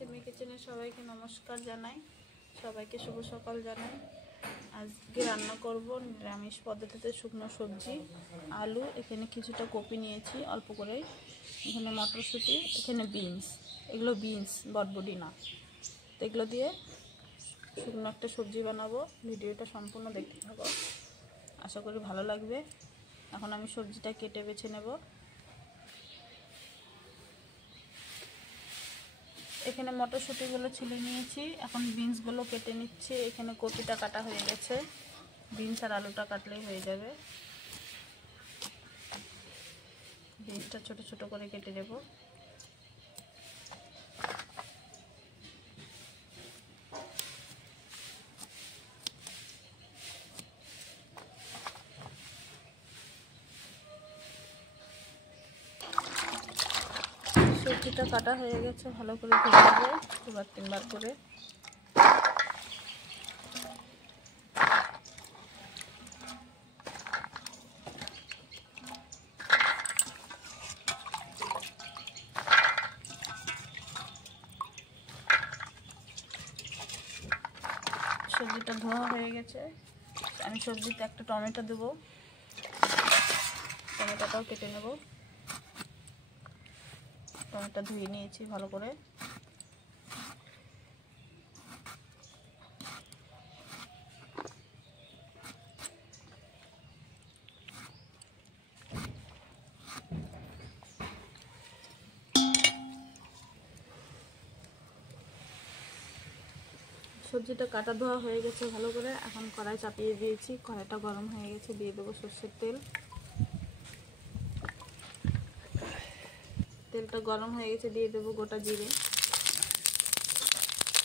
সিমি কিচেনে সবাইকে নমস্কার জানাই, সবাইকে শুভ সকাল জানাই। আজকে রান্না করব নিরামিষ পদ্ধতিতে শুকনো সবজি, আলু, এখানে কিছুটা কপি নিয়েছি অল্প করে, এখানে মটরশুঁটি, এখানে বিনস, এগুলো বিনস বটবডি না। তো এগুলো দিয়ে শুকনো একটা সবজি বানাবো। ভিডিওটা সম্পূর্ণ দেখতে থাকো, আশা করি ভালো লাগবে। এখন আমি সবজিটা কেটে বেছে নেব। এখানে মটরশুঁটিগুলো ছিলে নিয়েছি, এখন বিনসগুলো কেটে নিচ্ছি। এখানে কপিটা কাটা হয়ে গেছে, বিনস আর আলুটা কাটলেই হয়ে যাবে। বিনসটা ছোট ছোট করে কেটে নেব। সবজিটা কাটা হয়ে গেছে, ভালো করে ধুয়ে নেব দুবার তিনবার করে। সবজিটা ধোয়া হয়ে গেছে, আমি সবজিতে একটা টমেটো দেবো, টমেটোটাও কেটে নেব। টমেটো ধুয়ে নিয়েছি ভালো করে। সবজিটা কাটা ধোয়া হয়ে গেছে ভালো করে। এখন কড়াই চাপিয়ে দিয়েছি, কড়াইটা গরম হয়ে গেছে, দিয়ে দেবো সর্ষের তেল। তেলটা গরম হয়ে গেছে, দিয়ে দেবো গোটা জিরে।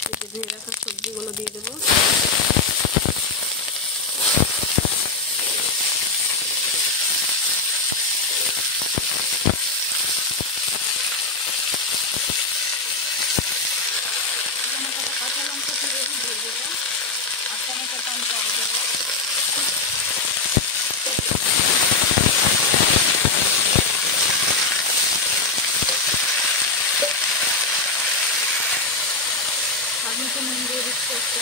কেটে ধুয়ে রাখা সবজিগুলো দিয়ে দেবো। কাঁচা লঙ্কা দিয়ে দেবো, আর টমেটোটা আমি পরে দেবো। স্বাদ মতো নুন দিয়ে দিচ্ছি একটু,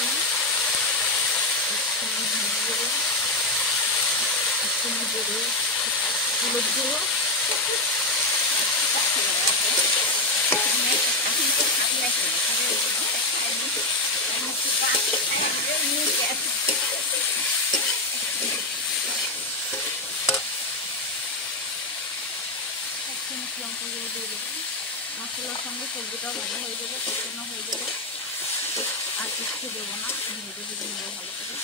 হলুদ গুঁড়ো, লঙ্কা দিয়ে দেবো। মশলার সঙ্গে সবজিটাও ভালো হয়ে যাবে, কষানো হয়ে যাবে। আর কিছু দেবো না, ভেজে ভেজে নেবো ভালো করে।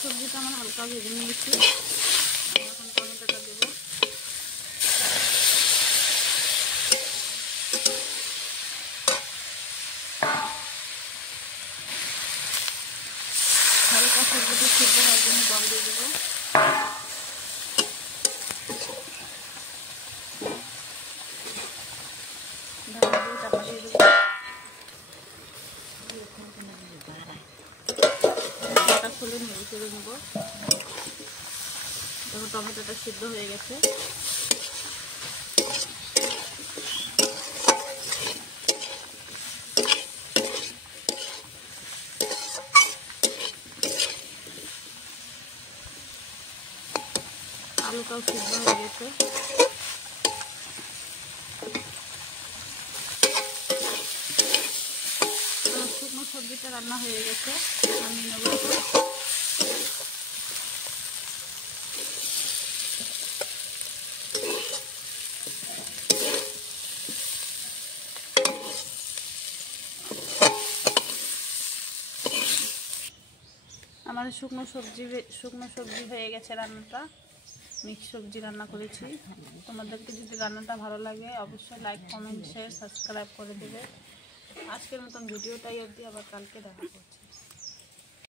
সবজিটা আমার হালকা ভেজে নিয়েছি, এখন টমেটোটা দেবো। হালকা সবজিটা সিদ্ধ হওয়ার জন্য জল দিয়ে দেবো। ঢাকা দিয়ে চাপা দিয়ে দেবো। ঢাকা খুলে নেড়ে চেড়ে নেবো। দেখো টমেটোটা সিদ্ধ হয়ে গেছে। আলুটাও সিদ্ধ হয়ে গেছে। শুকনো সবজিটা রান্না হয়ে গেছে, আমি নেব। আমার শুকনো সবজি হয়ে গেছে রান্নাটা। মিক্স সবজি রান্না করেছি। তোমাদেরকে যদি রান্নাটা ভালো লাগে অবশ্যই লাইক, কমেন্ট, শেয়ার, সাবস্ক্রাইব করে দেবে। আজকের মতন ভিডিওটাই অবধি, আবার কালকে দেখা করছি।